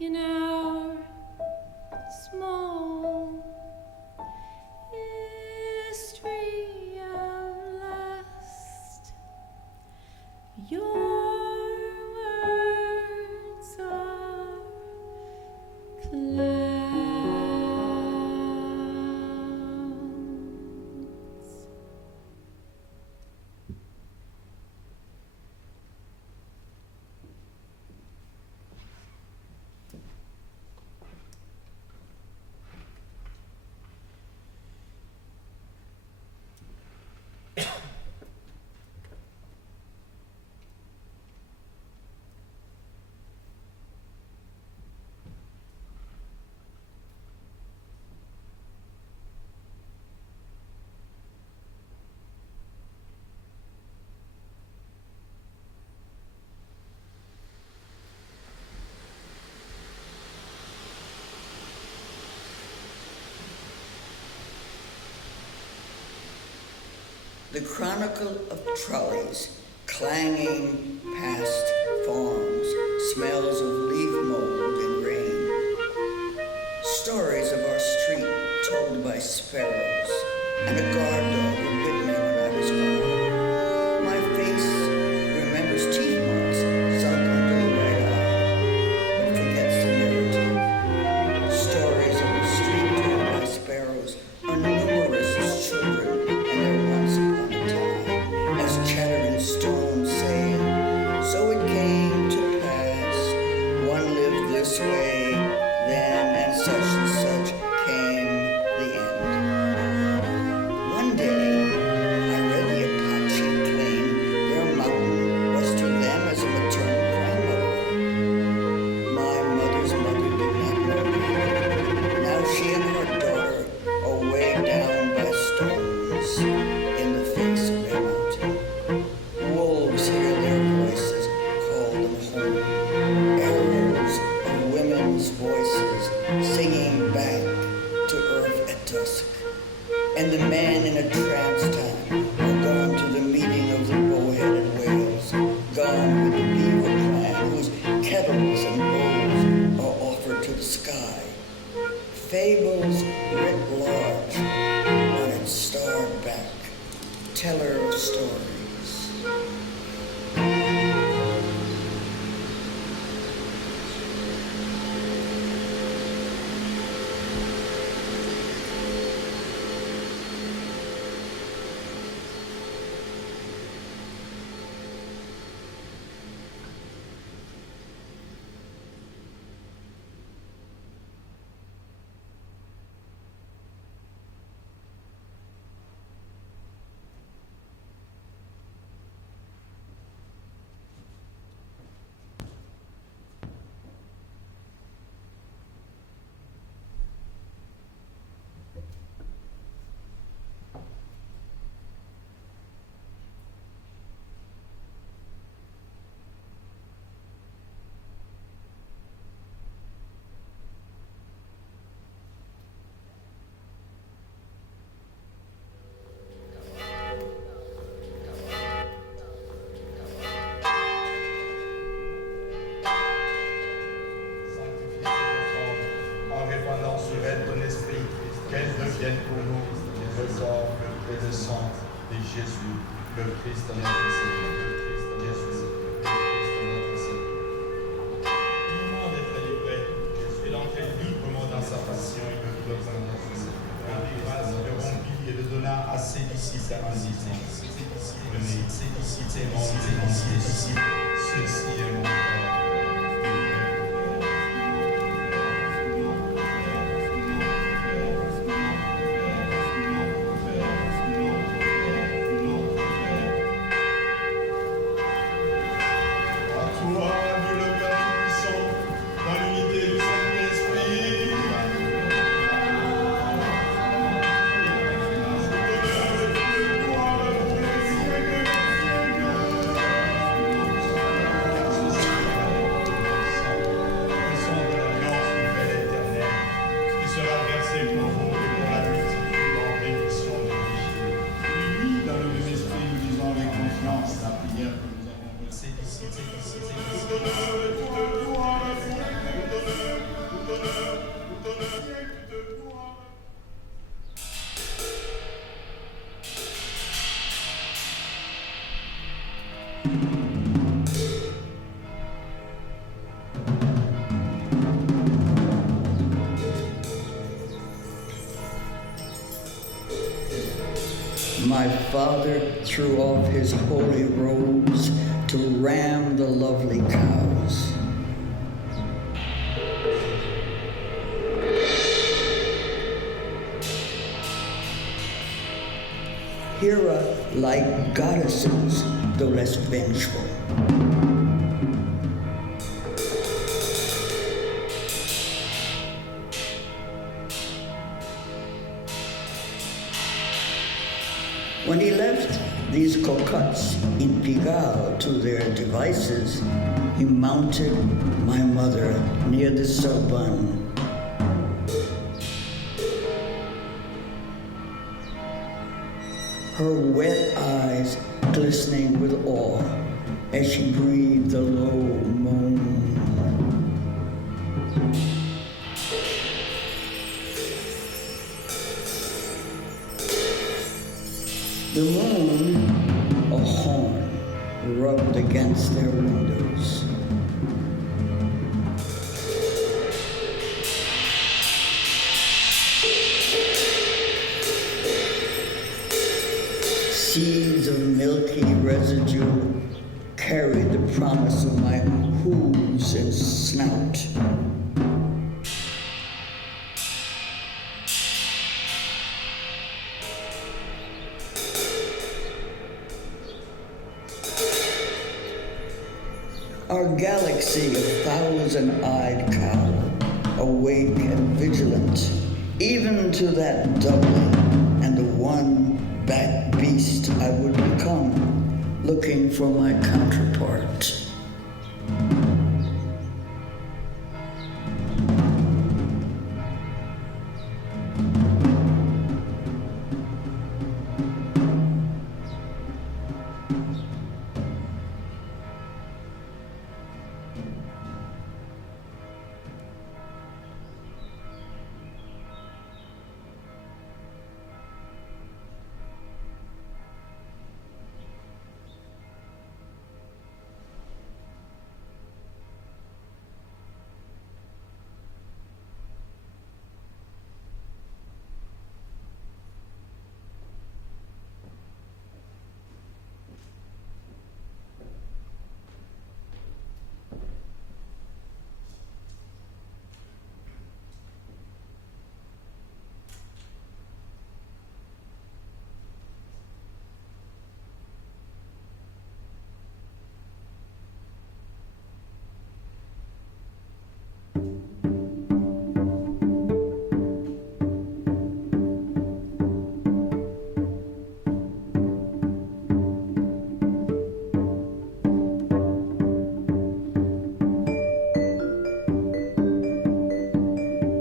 in our small history of lust. Your words are clouds. The chronicle of trolleys clanging past farms, smells of leaf mold and rain. Stories of our street told by sparrows, and a guard dog who bit me when I was home. My face remembers teeth marks sunk under the right eye, but forgets the narrative. Stories of the street told by sparrows are numerous as children and their once upon a time, as chattering stones saying, so it came to pass, one lived this way, then and such came the end. One day, I read the Apache claim their mountain was to them as a maternal grandmother. My mother's mother did not know that. Now she and her daughter are weighed down by stones in the face of their mountain. Wolves hear their voices call them home. Arrows of women's voices singing back to earth at dusk. And the men in a trance time are gone to the meeting of the bow-headed whales, gone with the beaver clan whose kettles and bowls are offered to the sky. Fables writ large on its starred back, teller of stories. Qu'elles deviennent pour nous le corps et le sang de Jésus, le Christ de notre Seigneur. Jésus, le Christ de notre Seigneur. Au moment d'être livré, et d'entrer librement dans sa passion, il me donne à notre Seigneur. La grâce le rompit et le donna à ses disciples. Venez, c'est ici, c'est mon, c'est ici. Ceci est mon corps. My father threw off his holy robes to ram the lovely cows. Hera like goddesses, though less vengeful. When he left these cocottes in Pigalle to their devices, he mounted my mother near the Sorbonne. Her wet eyes glistening with awe as she breathed a low moan. The moon, a horn, rubbed against their windows. Seeds of milky residue carried the promise of my hooves and snout. Our galaxy, a thousand-eyed cow, awake and vigilant, even to that doubling and the one-back beast I would become, looking for my counterpart.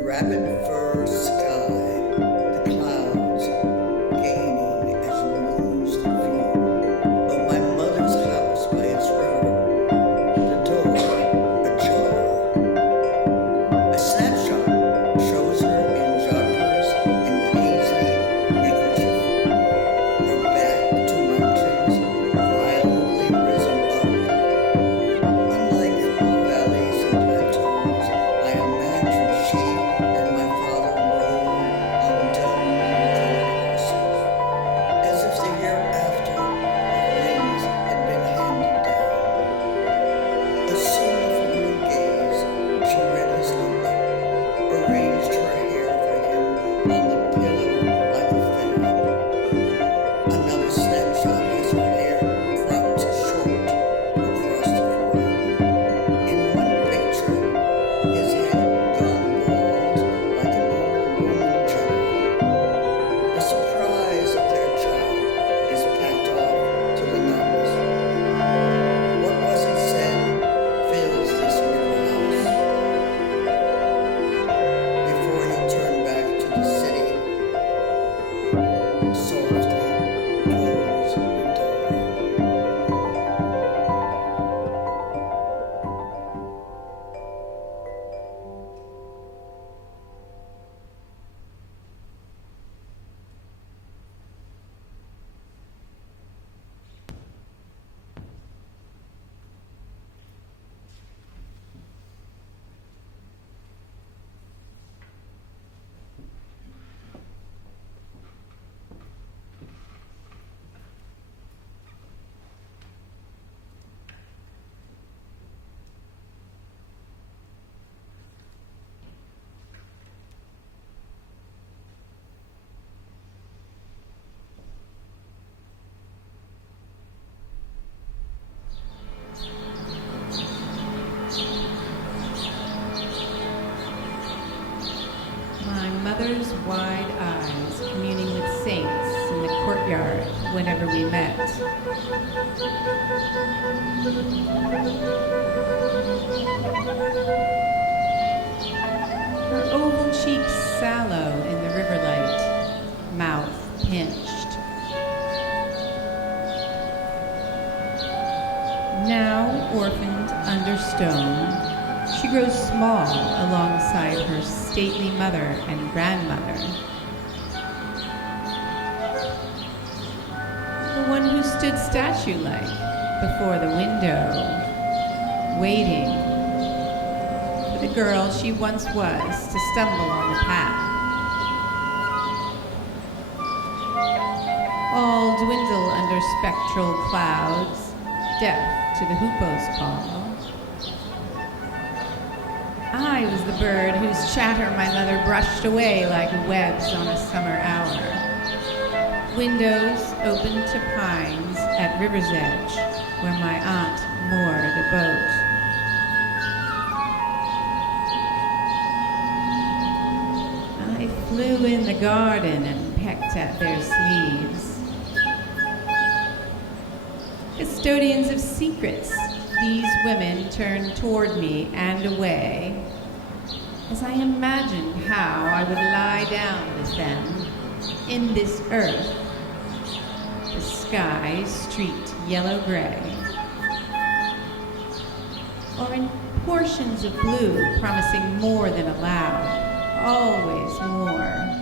Rabbit fur sky, the clouds gaining as you lose the view of my mother's house by its river, the door ajar. A snapshot shows her in joggers and paisley neckerchief, her back to mountains violently risen up. Unlike valleys and plateaus, I imagine she and my father mother's wide eyes communing with saints in the courtyard whenever we met. Her oval cheeks sallow in the river light, mouth pinched. Now orphaned under stone, she grows small alongside her stately mother and grandmother. The one who stood statue-like before the window, waiting for the girl she once was to stumble on the path. All dwindle under spectral clouds, deaf to the hoopoe's call. I was the bird whose chatter my mother brushed away like webs on a summer hour. Windows opened to pines at river's edge where my aunt moored a boat. I flew in the garden and pecked at their sleeves. Custodians of secrets, these women turned toward me and away as I imagined how I would lie down with them in this earth, the sky streaked yellow-gray, or in portions of blue promising more than allowed, always more.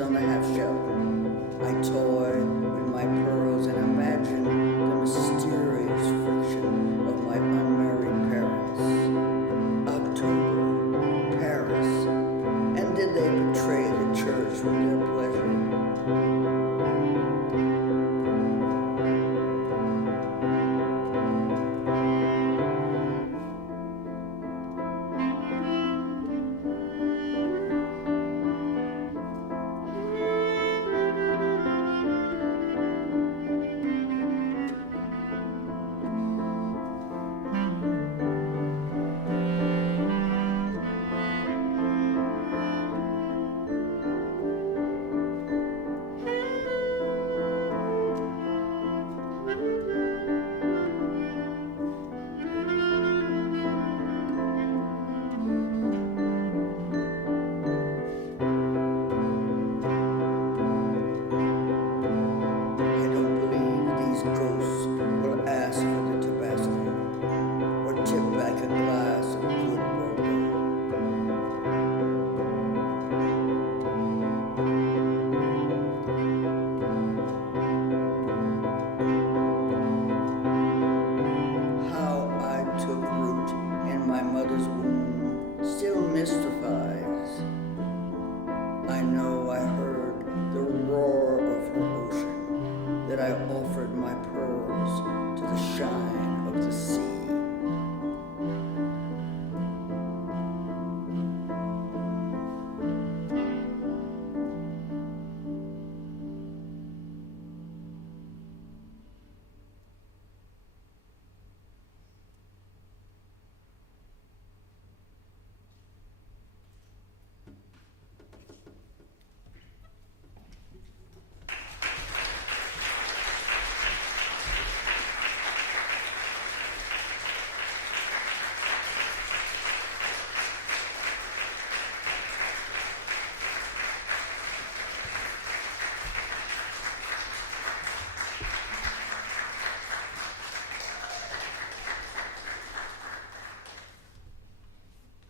diamonds on the half shell. I toy with my pearls and imagine the mysterious